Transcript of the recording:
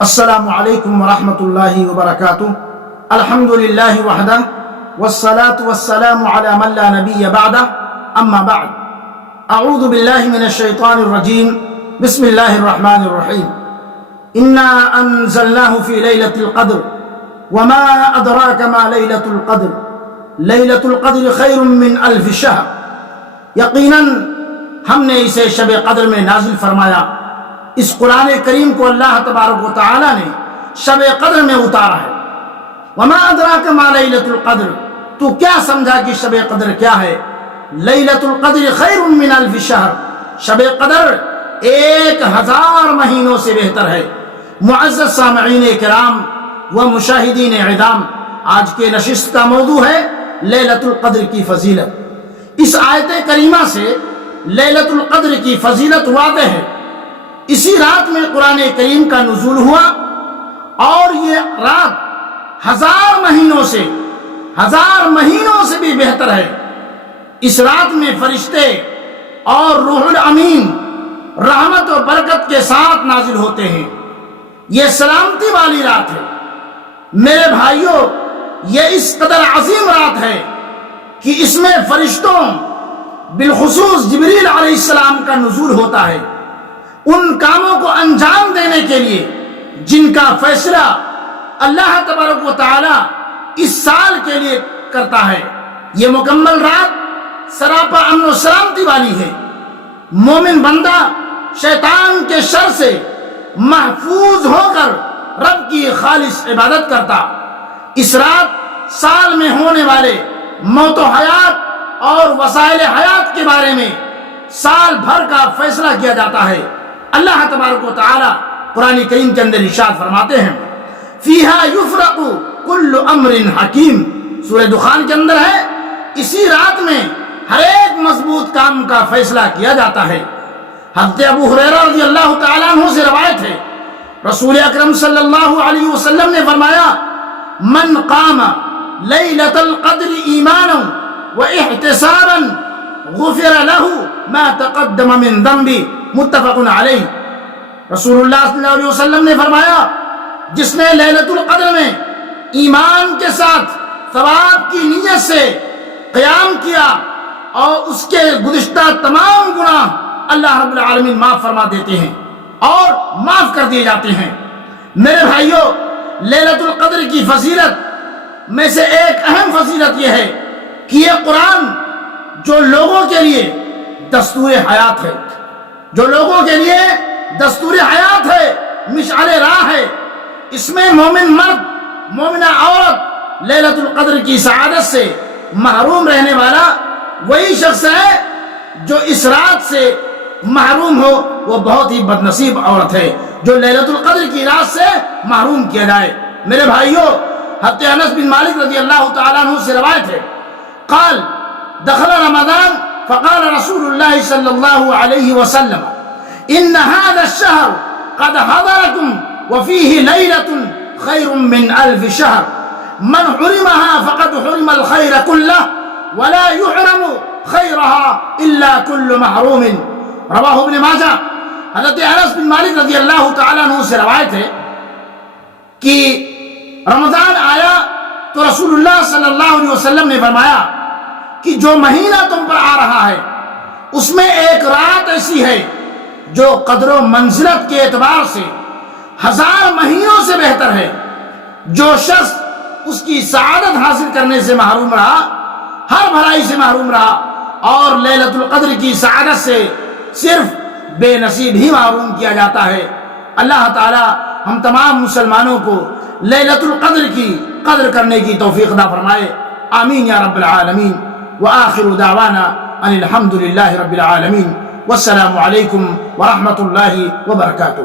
السلام علیکم ورحمۃ اللہ وبرکاتہ۔ الحمد للہ وحدہ والصلاة والسلام علی من لا نبی بعدہ، اما بعد، اعوذ باللہ من الشیطان الرجیم، بسم اللہ الرحمن الرحیم۔ انا انزلناہ فی لیلۃ القدر وما ادراک ما لیلۃ القدر، لیلۃ القدر خیر من الف شہر۔ یقیناً ہم نے اسے شب قدر میں نازل فرمایا۔ اس قرآن کریم کو اللہ تبارک و تعالی نے شب قدر میں اتارا ہے۔ وما ادراک ما لیلۃ القدر، تو کیا سمجھا کہ شب قدر کیا ہے؟ لیلۃ القدر خیر من الف شہر، شب قدر 1000 مہینوں سے بہتر ہے۔ معزز سامعین کرام و مشاہدین اعظام، آج کے نشست کا موضوع ہے لیلۃ القدر کی فضیلت۔ اس آیت کریمہ سے لیلۃ القدر کی فضیلت واضح ہے۔ اسی رات میں قرآن کریم کا نزول ہوا، اور یہ رات 1000 مہینوں سے بھی بہتر ہے۔ اس رات میں فرشتے اور روح الامین رحمت و برکت کے ساتھ نازل ہوتے ہیں۔ یہ سلامتی والی رات ہے۔ میرے بھائیوں، یہ اس قدر عظیم رات ہے کہ اس میں فرشتوں بالخصوص جبریل علیہ السلام کا نزول ہوتا ہے، ان کاموں کو انجام دینے کے لیے جن کا فیصلہ اللہ تبارک و تعالی اس سال کے لیے کرتا ہے۔ یہ مکمل رات سراپا امن و سلامتی والی ہے۔ مومن بندہ شیطان کے شر سے محفوظ ہو کر رب کی خالص عبادت کرتا۔ اس رات سال میں ہونے والے موت و حیات اور وسائل حیات کے بارے میں سال بھر کا فیصلہ کیا جاتا ہے۔ اللہ تبارک و تعالی قرآن کریم کے اندر ارشاد فرماتے ہیں، فیہا یفرق کل امر حکیم، سورہ دخان کے اندر ہے، اسی رات میں ہر ایک مضبوط کام کا فیصلہ کیا جاتا ہے۔ حضرت ابو ہریرہ رضی اللہ تعالیٰ عنہ سے روایت ہے، رسول اکرم صلی اللہ علیہ وسلم نے فرمایا، من قام لیلۃ القدر ایمانا واحتسابا غفر له ما تقدم من ذنبه، متفق علیہ۔ رسول اللہ صلی اللہ علیہ وسلم نے فرمایا، جس نے لیلۃ القدر میں ایمان کے ساتھ ثواب کی نیت سے قیام کیا، اور اس کے گزشتہ تمام گناہ اللہ رب العالمین معاف فرما دیتے ہیں اور معاف کر دیے جاتے ہیں۔ میرے بھائیوں، لیلۃ القدر کی فضیلت میں سے ایک اہم فضیلت یہ ہے کہ یہ قرآن جو لوگوں کے لیے دستور حیات ہے، جو لوگوں کے لیے دستور حیات ہے، مشعل راہ ہے۔ اس میں مومن مرد، مومنہ عورت لیلۃ القدر کی سعادت سے محروم رہنے والا وہی شخص ہے جو اس رات سے محروم ہو، وہ بہت ہی بدنصیب عورت ہے جو لیلۃ القدر کی رات سے محروم کیا جائے۔ میرے بھائیوں، حضرت انس بن مالک رضی اللہ تعالیٰ عنہ سے روایت ہے، قال دخل رمضان فقال رسول اللہ صلی اللہ علیہ وسلم ان هذا الشهر قد حضركم وفيه ليلة خير من 1000 شهر من حرمها فقد حرم الخير كله ولا يحرم خيرها الا كل محروم، رواہ ابن ماجہ۔ حضرت انس بن مالک رضی اللہ تعالیٰ عنہ سے روایت ہے کہ رمضان آیا تو رسول اللہ صلی اللہ علیہ وسلم نے فرمایا کہ جو مہینہ تم پر آ رہا ہے اس میں ایک رات ایسی ہے جو قدر و منزلت کے اعتبار سے 1000 مہینوں سے بہتر ہے۔ جو شخص اس کی سعادت حاصل کرنے سے محروم رہا، ہر بھلائی سے محروم رہا، اور لیلۃ القدر کی سعادت سے صرف بے نصیب ہی محروم کیا جاتا ہے۔ اللہ تعالی ہم تمام مسلمانوں کو لیلۃ القدر کی قدر کرنے کی توفیق عطا فرمائے، آمین یا رب العالمین۔ وآخر دعوانا ان الحمد للہ رب العالمین، والسلام علیکم ورحمۃ اللہ وبرکاتہ۔